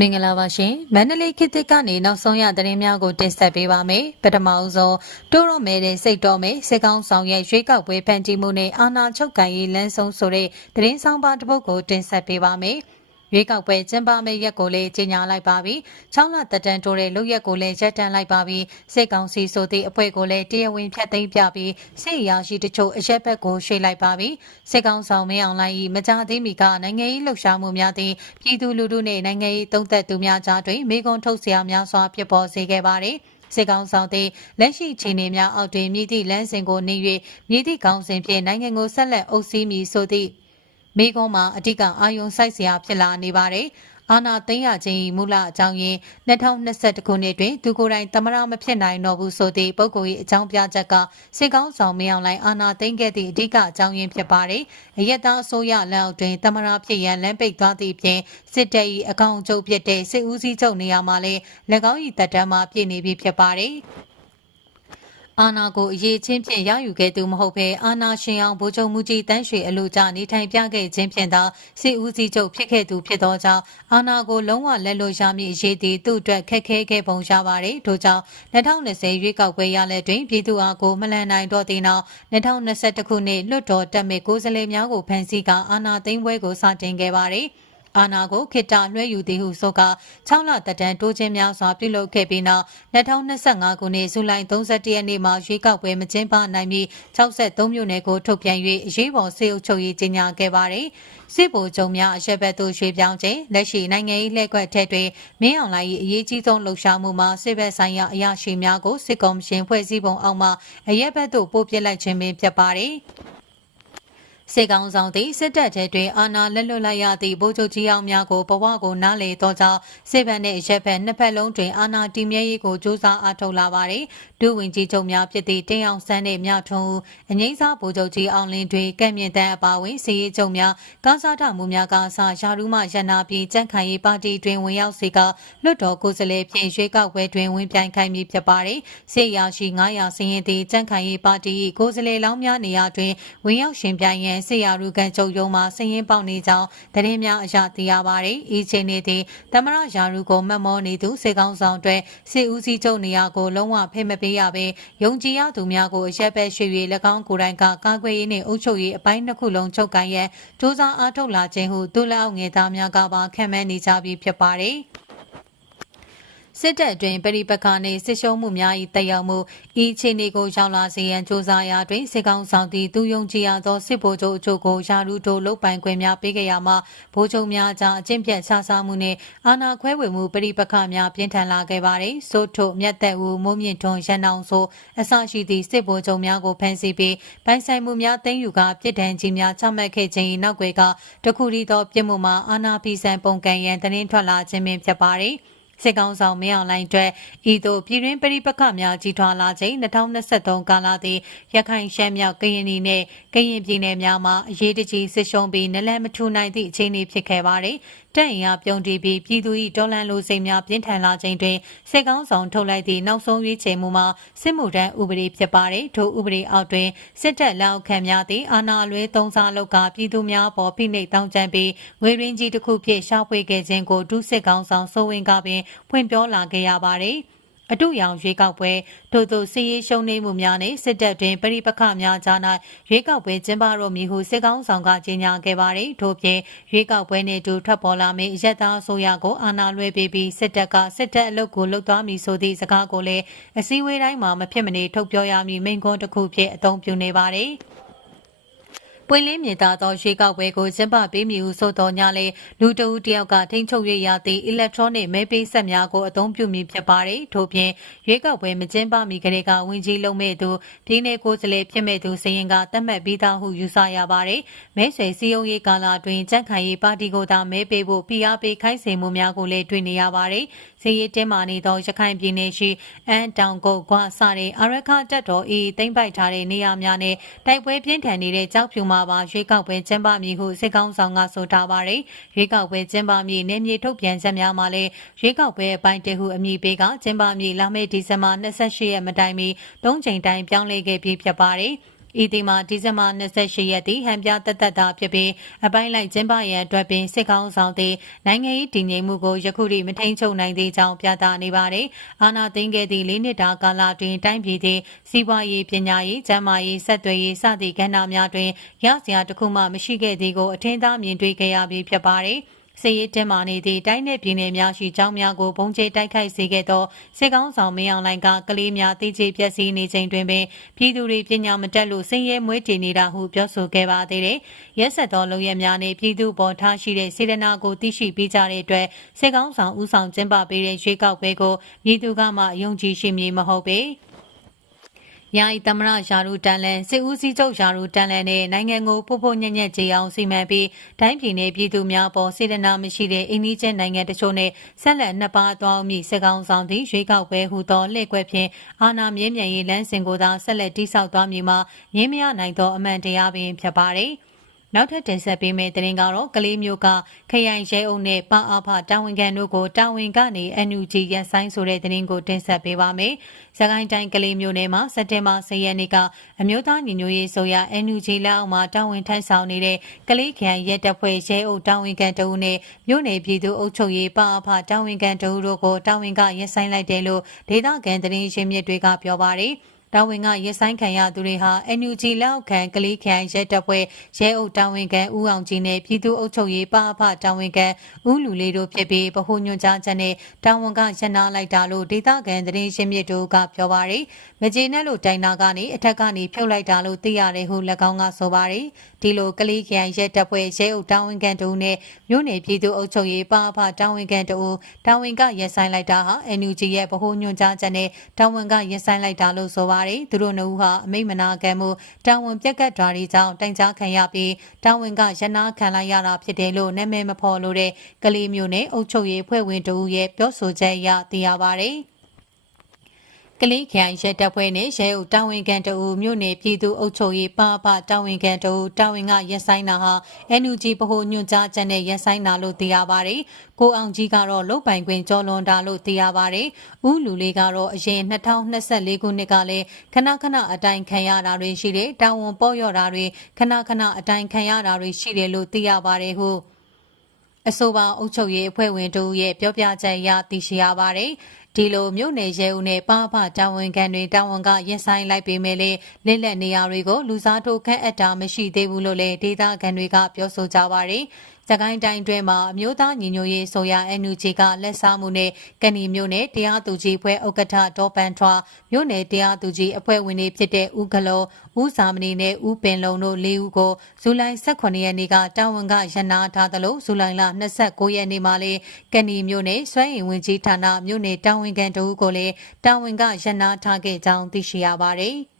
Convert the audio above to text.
မင်္ဂလာပါရှင်မန္တလေးခေတ်သစ်ကနေနောက်ဆုံးရသတင်းများကိုတင်ဆက်ပေးပါမယ်ပထမအဆုံးတိုးရောမဲတဲ့စိတ်တော်မဲစစ်ကောင်းဆောင်ရဲ့ရွေးကောက်ပွဲဖန်တီးမှုနဲ့အာဏာချုပ်ကန်ရေးလမ်းဆုံးဆိုတဲ့သတင်းဆောင်ပါတစ်ပုဒ်ကိုတင်ဆက်ပေးပါမယ် ရွေးကောက်ပွဲကျင်းပမယ့်ရက်ကိုလည်းကြီးညာလိုက်ပါပြီ။6လတက်တန်းတိုးတဲ့လုပ်ရက်ကိုလည်းရပ်တန့်လိုက်ပါပြီ။စစ်ကောင်စီဆိုသည့်အဖွဲ့ကိုလည်းတရားဝင်ဖြတ်သိမ်းပြပြီးစစ်ရာရှိတချို့အရက်ဘက်ကိုရွှေ့လိုက်ပါပြီ။စစ်ကောင်ဆောင်မင်းအောင်လှိုင်၏မကြသေးမီကနိုင်ငံရေးလှုပ်ရှားမှုများသည့်ပြည်သူလူထုနှင့်နိုင်ငံရေးသုံးသက်သူများကြားတွင်မိကွန်ထုတ်เสียများစွာဖြစ်ပေါ်စေခဲ့ပါသည်။စေကောင်ဆောင်သည့်လက်ရှိခြေနေများအောက်တွင်မြည်သည့်လမ်းစဉ်ကိုနေ၍မြည်သည့်ကောင်းစဉ်ဖြင့်နိုင်ငံကိုဆက်လက်အုပ်စီးမည်ဆိုသည့် မိကွန်မှာအဓိကအာယုံစိုက်စရာဖြစ်လာနေပါတယ်။အာနာသိန်းရခြင်းမူလအကြောင်းရင်း2021ခုနှစ်တွင်သူကိုယ်တိုင်သမရမဖြစ်နိုင်တော့ဘူးဆိုသည့်ပုဂ္ဂိုလ်၏အကြောင်းပြချက်ကစစ်ကောင်းဆောင်မင်းအောင်လှိုင်အာနာသိန်းခဲ့သည့်အဓိကအကြောင်းရင်းဖြစ်ပါတယ်။အရက်သားအစိုးရလက်အောက်တွင်သမရဖြစ်ရန်လမ်းပိတ်သွားသည့်ဖြင့်စစ်တပ်၏အကောင့်ချုပ်ဖြစ်တဲ့စစ်ဦးစီးချုပ်နေရာမှာလည်း၎င်း၏တပ်တမ်းမှာပြည့်နေပြီဖြစ်ပါတယ်။ အာနာကိုအရေးချင်းဖြင့်ရယူခဲ့သူမဟုတ်ဘဲအာနာရှင်အောင်ဗိုလ်ချုပ်မှုကြီးတန်းရွှေအလို့ကြနေထိုင်ပြခဲ့ခြင်းဖြင့်သာစစ်ဦးစီးချုပ်ဖြစ်ခဲ့သူဖြစ်သောကြောင့်အာနာကိုလုံးဝလက်လွတ်ရမည့်အရေးသည်သူ့အတွက်ခက်ခဲခဲ့ပုံရပါတယ်။ထို့ကြောင့်2020ရွေးကောက်ပွဲရလဒ်တွင်ပြည်သူအားကိုမလန်နိုင်တော့သည့်နောက်2021ခုနှစ်လွတ်တော်တက်မဲ့ကိုယ်စားလှယ်များကိုဖမ်းဆီးကအာနာသိမ်းပွဲကိုစတင်ခဲ့ပါတယ်။ အာဏာကိုခေတ္တလွှဲယူသည်ဟုဆိုကာ6လသက်တမ်းတိုးခြင်းများစွာပြုလုပ်ခဲ့ပြီးနောက်2025ခုနှစ်ဇူလိုင်31ရက်နေ့မှာရွေးကောက်ပွဲမကျင်းပနိုင်မီ63မြို့နယ်ကိုထုတ်ပြန်၍အရေးပေါ်စေအုပ်ချုပ်ရေးကြေညာခဲ့ပါတယ်။စစ်ဗိုလ်ချုပ်များအရက်ဘက်သို့ရွှေ့ပြောင်းခြင်းလက်ရှိနိုင်ငံရေးလှည့်ကွက်ထက်တွင်မင်းအောင်လှိုင်၏အရေးကြီးဆုံးလှုပ်ရှားမှုမှာစစ်ဘက်ဆိုင်ရာအရာရှိများကိုစစ်ကော်မရှင်ဖွဲ့စည်းပုံအောက်မှအရက်ဘက်သို့ပို့ပစ်လိုက်ခြင်းပင်ဖြစ်ပါတယ်။ စေကောင်ဆောင်သည့်စစ်တပ်ထဲတွင်အာဏာလက်လွတ်လိုက်ရသည့်ဗိုလ်ချုပ်ကြီးအောင်များကိုဘဝကိုနားလေသောကြောင့်စေဘန်နှင့်ရက်ဖက်နှစ်ဖက်လုံးတွင်အာဏာတည်မြဲရေးကိုစူးစမ်းအားထုတ်လာပါသည်ဒုဝင်ကြီးချုပ်များဖြစ်သည့်တင်းအောင်ဆန်းနှင့်မြထွန်းဦးအငိမ့်စားဗိုလ်ချုပ်ကြီးအောင်လင်းတွေကဲ့မြင့်တန်းအပါဝင်စီရေးချုပ်များကားစားတမှုများကအစရာထူးမှရန်နာပြီးကြန့်ခိုင်ရေးပါတီတွင်ဝင်ရောက်စေကလွတ်တော်ကိုယ်စားလှယ်ဖြင့်ရွေးကောက်ပွဲတွင်ဝင်ပြိုင်ခိုင်မည်ဖြစ်ပါသည်စေရရှိ900စည်ရင်သည့်ကြန့်ခိုင်ရေးပါတီ၏ကိုယ်စားလှယ်လောင်းများနေရာတွင်ဝင်ရောက်ရှင်ပြိုင်ရန်စေရရူကန်ချုပ်ရုံးမှစည်ရင်ပေါက်နေကြောင်းသတင်းများအရသိရပါသည်ဤချိန်နေသည့်သမရရာရူကိုမတ်မောနေသူစေကောင်းဆောင်တွင်စေဦးစီးချုပ်နေရာကိုလုံးဝဖိမပေးရဘဲယုံကြည်ရသူများကိုအရက်ပဲရွှေ၍၎င်းကိုယ်တိုင်ကကာကွယ်ရေးနှင့်အုပ်ချုပ်ရေးအပိုင်းနှစ်ခုလုံးချုပ်ကိုင်ရန်စ조사အားထုတ်လာခြင်းဟုသူလက်အောက်ငယ်သားများကပါခံမှန်းနေကြပြီဖြစ်ပါတယ်။ စစ်တပ်အတွင်းပြည်ပခါနှင့်စစ်ရှုံးမှုများ၏တက်ရောက်မှုဤအခြေအနေကိုရောက်လာစေရန်စ조사ရာတွင်စစ်ကောင်ဆောင်သည့်သူယုံကြည်ရသောစစ်ဗိုလ်ချုပ်အချို့ကိုယာရုတို့လုတ်ပိုင်ခွင့်များပေးခဲ့ရမှာဗိုလ်ချုပ်များကြားအကျင့်ပြတ်ခြားစားမှုနှင့်အာဏာခွဲဝေမှုပြည်ပခါများပြင်းထန်လာခဲ့ပါသည်ဆို့ထို့မြတ်သက်ဦးမိုးမြင့်ထွန်းရန်အောင်ဆိုအစရှိသည့်စစ်ဗိုလ်ချုပ်များကိုဖမ်းဆီးပြီးပိုင်ဆိုင်မှုများသိမ်းယူကပြစ်ဒဏ်ကြီးများချမှတ်ခဲ့ခြင်း၏နောက်ွယ်ကတခုတည်းသောပြစ်မှုမှာအာဏာဖီဆန်ပုံကန်ရန်တင်းထွက်လာခြင်းပင်ဖြစ်ပါသည် စစ်ကောင်ဆောင်မင်းအောင်လှိုင်အတွက်ဤသို့ပြည်တွင်းပြည်ပခများကြီးထွားလာချိန်2023ကာလသည်ရခိုင်ရှမ်းမြောက်ကရင်ပြည်နယ်ကရင်ပြည်နယ်များမှာအရေးတကြီးဆစ်ရှုံးပြီးနလန်မထူနိုင်သည့်အခြေအနေဖြစ်ခဲ့ပါတယ်။တပ်အင်အားပြုံးတီးပြီးပြည်သူ၏ဒေါ်လန်လိုစိတ်များပြင်းထန်လာချိန်တွင်စစ်ကောင်ဆောင်ထုတ်လိုက်သည့်နောက်ဆုံးရွေးချယ်မှုမှာစစ်မှုထမ်းဥပဒေဖြစ်ပါတယ်။ထိုဥပဒေအောက်တွင်စစ်တပ်လက်အောက်ခံများသည့်အာဏာလွဲသုံးစားလောက်ကပြည်သူများပေါ်ဖိနှိပ်တောင်းကျမ်းပြီးငွေရင်းကြီးတစ်ခုဖြင့်ရှာဖွေခဲ့ခြင်းကိုဒုစစ်ကောင်ဆောင်စိုးဝင်ကပင်ဖွင့်ပြောလာခဲ့ရပါတယ်။ အတုရောင်ရွေးကောက်ပွဲထို့သို့စီရေးရှုံးနေမှုများနဲ့စစ်တပ်တွင်ပြည်ပခများကြား၌ရွေးကောက်ပွဲကျင်းပတော့မည်ဟုစစ်ကောင်းဆောင်ကကြေညာခဲ့ပါသည်ထို့ပြင်ရွေးကောက်ပွဲနှင့်အတူထွက်ပေါ်လာမည့်ရက်သားအစိုးရကိုအာဏာလွှဲပေးပြီးစစ်တပ်ကစစ်တပ်အလုပ်ကိုလုပ်သွားမည်ဆိုသည့်စကားကိုလည်းအစည်းအဝေးတိုင်းမှာမဖြစ်မနေထုတ်ပြောရမည်မိန့်ခွန်းတစ်ခုဖြင့်အသုံးပြုနေပါသည် ပွင့်လင်းမြင်သာသောရွေးကောက်ပွဲကိုကျင်းပပေးမည်ဟုဆိုတော်ညလေလူတဦးတယောက်ကထိန်းချုပ်ရရသည့် electronic မဲပေးဆက်များကိုအသုံးပြုမည်ဖြစ်ပါတယ်ထို့ပြင်ရွေးကောက်ပွဲမကျင်းပမီကလေးကဝင်ကြီးလုံးမဲ့သူပြည်내ကိုယ်စားလှယ်ဖြစ်မဲ့သူစရင်ကတတ်မှတ်ပြီးသားဟုယူဆရပါတယ်မဲဆွယ်စည်းရုံးရေးကာလအတွင်းကြန့်ခိုင်ရေးပါတီကိုသာမဲပေးဖို့ဖိအားပေးခိုင်းစေမှုများကိုလည်းတွေ့နေရပါတယ်စီရေးတင်းမာနေသောရခိုင်ပြည်နယ်ရှိအန်တောင်ကုတ်ကွာစတဲ့အာရခတက်တော်အေးတိမ့်ပိုက်ထားတဲ့နေရာများနဲ့တိုက်ပွဲပြင်းထန်နေတဲ့ကြောက်ဖြူမှာပါရွေးကောက်ပွဲကျင်းပမည်ဟုစစ်ကောင်ဆောင်ကဆိုထားပါတယ်။ရွေးကောက်ပွဲကျင်းပမည်နေမြေထုတ်ပြန်ချက်များမှာလည်းရွေးကောက်ပွဲအပိုင်းတဟုအမည်ပေးကကျင်းပမည်လာမယ့်ဒီဇင်ဘာ28ရက်မတိုင်မီ၃ချိန်တိုင်ပြောင်းလဲခဲ့ပြီးဖြစ်ပါတယ်။ ဤဒီမှာဒီဇင်ဘာ28ရက်သည်ဟန်ပြသက်သက်သာဖြစ်ပြီးအပိုင်းလိုက်ကျင်းပရန်အတွက်ပင်စစ်ကောင်းဆောင်သည်နိုင်ငံရေးတည်ငြိမ်မှုကိုယခုထိမထိန်ချုပ်နိုင်သေးကြောင်းပြသနေပါတယ်။အာဏာသိမ်းခဲ့သည့်၄နှစ်တာကာလတွင်တိုင်းပြည်သည်စီးပွားရေးပညာရေးကျန်းမာရေးဆက်သွယ်ရေးစသည့်ကဏ္ဍများတွင်ရစရာတစ်ခုမှမရှိခဲ့သည်ကိုအထင်သာမြင်တွေ့ခဲ့ရပြီးဖြစ်ပါတယ်။ စစ်ရေးတင်မာနေသည့်တိုင်းနယ်ပြည်နယ်များရှိကျောင်းများကိုပုံကျဲတိုက်ခိုက်စေခဲ့သောစစ်ကောင်းဆောင်မင်းအောင်လှိုင်ကကလေးများတိကျပျက်စီးနေချိန်တွင်ပင်ပြည်သူတွေပညာမတက်လို့စင်ရဲမွေးတည်နေတာဟုပြောဆိုခဲ့ပါသေးတယ်။ရက်ဆက်သောလုံရများနှင့်ပြည်သူပေါ်ထားရှိတဲ့စေတနာကိုသိရှိပြီးကြတဲ့အတွက်စစ်ကောင်းဆောင်ဦးဆောင်ကျင်းပပေးတဲ့ရွေးကောက်ပွဲကိုပြည်သူကမှယုံကြည်ရှိမည်မဟုတ်ပေ။ ယာယီသမရယာရူတန်လန်စစ်ဦးစီးချုပ်ယာရူတန်လန်နဲ့နိုင်ငံကိုဖို့ဖို့ညံ့ညက်ကြေအောင်စီမံပြီးတိုင်းပြည်နယ်ပြည်သူများပေါ်စေတနာမရှိတဲ့အိန္ဒိချင်းနိုင်ငံတချို့နဲ့ဆက်လက်နှစ်ပါးသွားမိစကောင်းဆောင်သည့်ရွေးကောက်ပွဲဟူသောလှည့်ကွက်ဖြင့်အာဏာမြင့်မြတ်ရေးလမ်းစဉ်ကိုသာဆက်လက်တိစောက်သွားမည်မှာရင်းမရနိုင်သောအမှန်တရားပင်ဖြစ်ပါတယ်။ နောက်ထပ်တင်ဆက်ပေးမယ့်သတင်းကတော့ကလေးမျိုးကခရိုင်ရဲအုပ်နဲ့ပအဖတာဝန်ခံတို့ကိုတာဝန်ကနေ NUG ရန်ဆိုင်ဆိုတဲ့သတင်းကိုတင်ဆက်ပေးပါမယ်။စကိုင်းတိုင်းကလေးမျိုးနယ်မှာစက်တင်ဘာ10ရက်နေ့ကအမျိုးသားညီညွတ်ရေးဆိုရ NUG လက်အောက်မှာတာဝန်ထမ်းဆောင်နေတဲ့ကလေးခရိုင်ရဲတပ်ဖွဲ့ရဲအုပ်တာဝန်ခံတဦးနဲ့မြို့နယ်ပြည်သူ့အုပ်ချုပ်ရေးပအဖတာဝန်ခံတဦးတို့ကိုတာဝန်ကရန်ဆိုင်လိုက်တယ်လို့ဒေသခံသတင်းရင်းမြစ်တွေကပြောပါတယ်။ တာဝန်ကရဲဆိုင်ခံရသူတွေဟာ NUG လောက်ခံကလေးခိုင်ရဲတပ်ဖွဲ့ရဲအုပ်တာဝန်ခံဦးအောင်ကြီးနဲ့ပြည်သူ့အုပ်ချုပ်ရေးပါအဖတာဝန်ခံဦးလူလေးတို့ဖြစ်ပြီးဗဟိုညွှန်ကြားချက်နဲ့တာဝန်ကရနာလိုက်တာလို့ဒေသခံသတင်းရှင်းမြစ်တို့ကပြောပါရယ်မကြေနဲ့လို့တိုင်နာကနေအထက်ကနေဖြုတ်လိုက်တာလို့သိရတယ်ဟု၎င်းကဆိုပါရယ်ဒီလိုကလေးခိုင်ရဲတပ်ဖွဲ့ရဲအုပ်တာဝန်ခံတို့နဲ့မြို့နယ်ပြည်သူ့အုပ်ချုပ်ရေးပါအဖတာဝန်ခံတို့တာဝန်ကရဲဆိုင်လိုက်တာဟာ NUG ရဲ့ဗဟိုညွှန်ကြားချက်နဲ့တာဝန်ကရဲဆိုင်လိုက်တာလို့ဆိုပါပါတယ်။သူတို့နှစ်ဦးဟာအမိတ်မနာခံမှုတာဝန်ပြက်ကတ်ဓာရီကြောင့်တိုင်ကြားခံရပြီးတာဝန်ကရနာခံလိုက်ရတာဖြစ်တယ်လို့နာမည်မဖော်လို့တဲ့ကလေးမျိုးနဲ့အုပ်ချုပ်ရေးဖွဲ့ဝင်တို့ရဲ့ပြောဆိုချက်အရသိရပါတယ်။ ကလေးခိုင်ရဲတပ်ဖွဲ့နဲ့ရဲအုပ်တာဝန်ခံတအူမြို့နယ်ပြည်သူ့အုပ်ချုပ်ရေးပါပတာဝန်ခံတအူတာဝန်ကရက်ဆိုင်တာဟာ NUG ဗဟိုညွှန်ကြားချက်နဲ့ရက်ဆိုင်တာလို့သိရပါတယ်။ကိုအောင်ကြီးကတော့လုတ်ပိုင်ခွင့်ကြောလွန်တာလို့သိရပါတယ်။ဦးလူလေးကတော့အရင်2024ခုနှစ်ကလည်းခဏခဏအတိုင်ခံရတာတွေရှိတယ်။တာဝန်ပေါ်ရော့တာတွေခဏခဏအတိုင်ခံရတာတွေရှိတယ်လို့သိရပါတယ်ဟုအဆိုပါအုပ်ချုပ်ရေးအဖွဲ့ဝင်တို့ရဲ့ပြောပြချက်အရသိရှိရပါတယ်။ ဒီလိုမြို့နယ်ရဲဦးနဲ့ပါဖတာဝန်ခံတွေတာဝန်ကရင်ဆိုင်လိုက်ပေမဲ့လည်းလက်လက်နေရာတွေကိုလူစားထိုးခန့်အပ်တာမရှိသေးဘူးလို့လည်းဒေသခံတွေကပြောဆိုကြပါတယ်။ စကိုင်းတိုင်းတွဲမှာအမျိုးသားညီညွတ်ရေးဆိုရ NUG ကလက်စားမှုနဲ့ကဏီမျိုးနဲ့တရားသူကြီးဖွဲ့ဥက္ကဋ္ဌဒေါ်ပန်ထွာမြို့နယ်တရားသူကြီးအဖွဲ့ဝင်တွေဖြစ်တဲ့ဦးကလုံးဦးစာမဏီနဲ့ဦးပင်လုံတို့၄ဦးကိုဇူလိုင်18ရက်နေ့ကတာဝန်ကရနာထားသလိုဇူလိုင်လ29ရက်နေ့မှာလည်းကဏီမျိုးနဲ့စွမ်းရည်ဝင်ကြီးဌာနမြို့နယ်တာဝန်ခံတို့ကိုလည်းတာဝန်ကရနာထားခဲ့ကြောင်းသိရှိရပါတယ်။